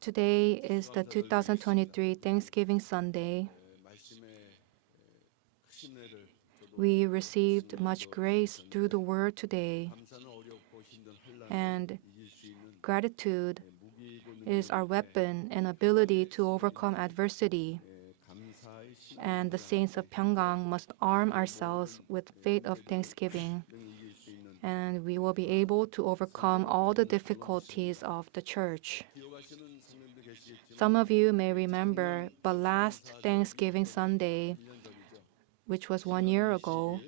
Today is the 2023 Thanksgiving Sunday. We received much grace through the Word today, and gratitude is our weapon and ability to overcome adversity. And the saints of Pyungkang must arm ourselves with faith of thanksgiving, and we will be able to overcome all the difficulties of the church. Some of you may remember, but last Thanksgiving Sunday, which was 1 year ago,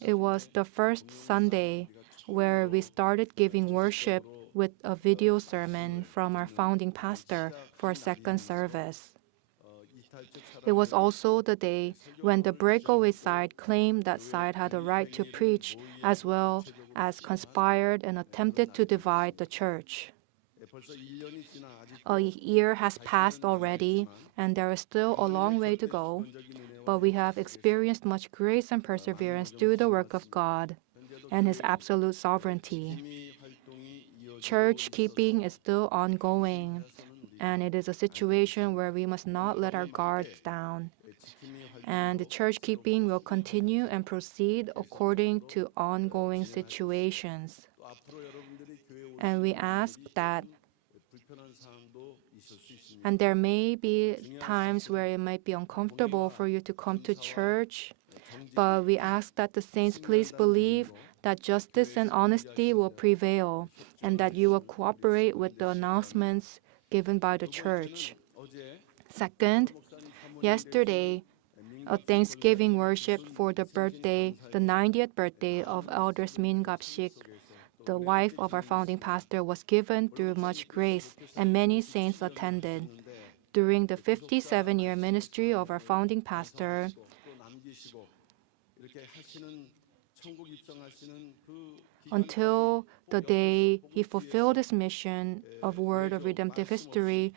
it was the first Sunday where we started giving worship with a video sermon from our founding pastor for a second service. It was also the day when the breakaway side claimed that side had the right to preach, as well as conspired and attempted to divide the church. A year has passed already, and there is still a long way to go, but we have experienced much grace and perseverance through the work of God and His absolute sovereignty. Church keeping is still ongoing, and it is a situation where we must not let our guards down. And the church keeping will continue and proceed according to ongoing situations. And we ask that, and there may be times where it might be uncomfortable for you to come to church, but we ask that the saints please believe that justice and honesty will prevail, and that you will cooperate with the announcements given by the church. Second, yesterday, a Thanksgiving worship for the 90th birthday of Elder Min Gapsik, the wife of our founding pastor, was given through much grace, and many saints attended. During the 57-year ministry of our founding pastor, until the day he fulfilled his mission of Word of Redemptive History,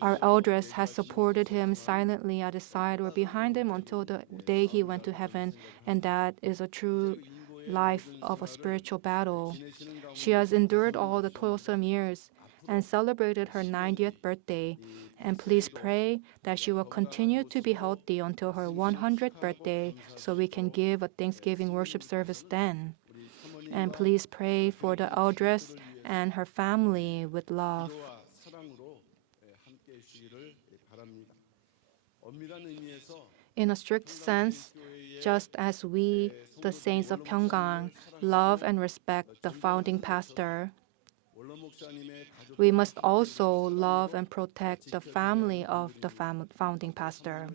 our elders has supported him silently at his side or behind him until the day he went to heaven, and that is a true life of a spiritual battle. She has endured all the toilsome years and celebrated her 90th birthday, and please pray that she will continue to be healthy until her 100th birthday so we can give a Thanksgiving worship service then. And please pray for the elders and her family with love. In a strict sense, just as we, the saints of Pyungkang, love and respect the founding pastor, we must also love and protect the family of the founding pastor.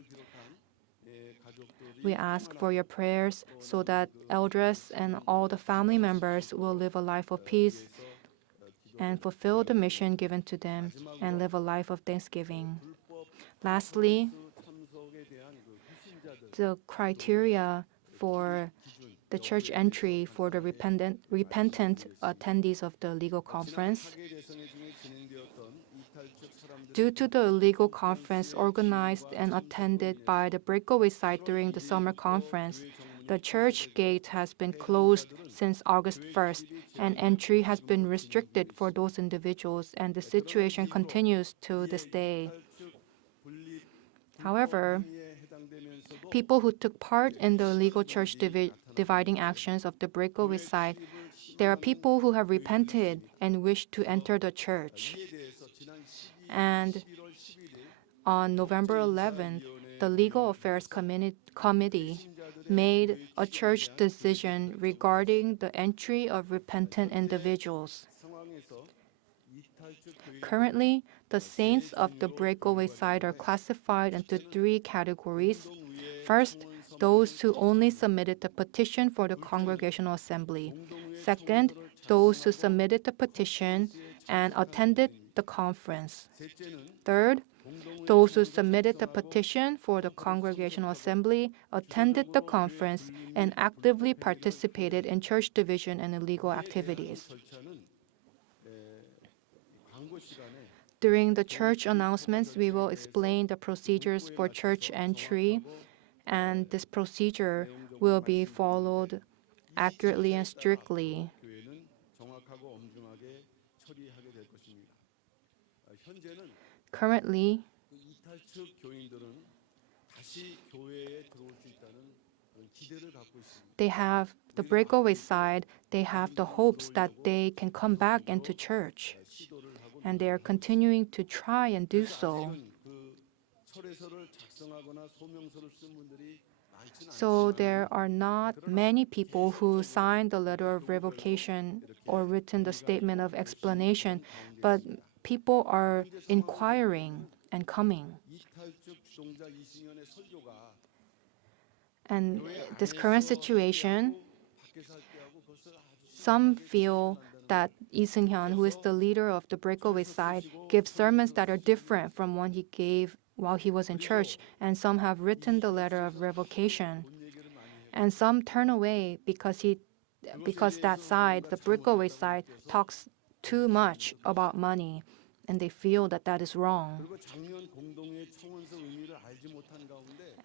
We ask for your prayers so that elders and all the family members will live a life of peace and fulfill the mission given to them and live a life of thanksgiving. Lastly, the criteria for the church entry for the repentant attendees of the legal conference. Due to the legal conference organized and attended by the breakaway site during the summer conference, the church gate has been closed since August 1st, and entry has been restricted for those individuals, and the situation continues to this day. However, people who took part in the legal church dividing actions of the breakaway site, there are people who have repented and wish to enter the church. And on November 11th, the Legal Affairs Committee made a church decision regarding the entry of repentant individuals. Currently, the saints of the breakaway side are classified into 3 categories. First, those who only submitted the petition for the congregational assembly. Second, those who submitted the petition and attended the conference. Third, those who submitted the petition for the congregational assembly, attended the conference, and actively participated in church division and illegal activities. During the church announcements, we will explain the procedures for church entry, and this procedure will be followed accurately and strictly. Currently, they have the breakaway side, they have the hopes that they can come back into church. And they are continuing to try and do so. So there are not many people who signed the letter of revocation or written the statement of explanation, but people are inquiring and coming. And this current situation, some feel that Lee Seung-hyun, who is the leader of the breakaway side, gives sermons that are different from one he gave while he was in church, and some have written the letter of revocation. And some turn away because that side, the breakaway side, talks too much about money, and they feel that that is wrong.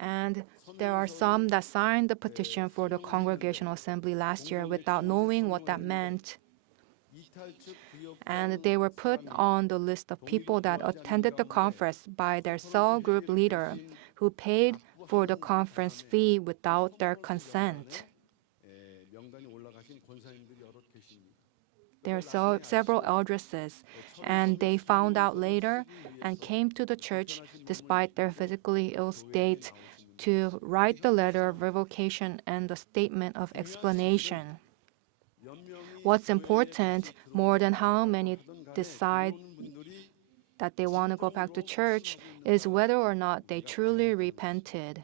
And there are some that signed the petition for the Congregational Assembly last year without knowing what that meant. And they were put on the list of people that attended the conference by their cell group leader, who paid for the conference fee without their consent. There are several eldresses, and they found out later and came to the church despite their physically ill state to write the letter of revocation and the statement of explanation. What's important, more than how many decide that they want to go back to church, is whether or not they truly repented.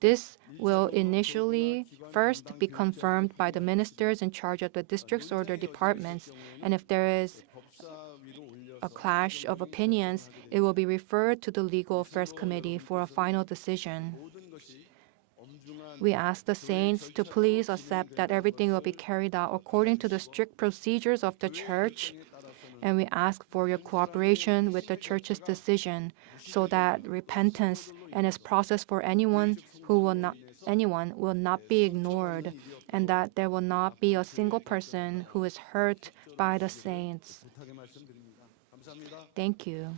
This will initially first be confirmed by the ministers in charge of the districts or their departments, and if there is a clash of opinions, it will be referred to the Legal Affairs Committee for a final decision. We ask the saints to please accept that everything will be carried out according to the strict procedures of the church, and we ask for your cooperation with the church's decision so that repentance and its process for anyone will not be ignored, and that there will not be a single person who is hurt by the saints. Thank you.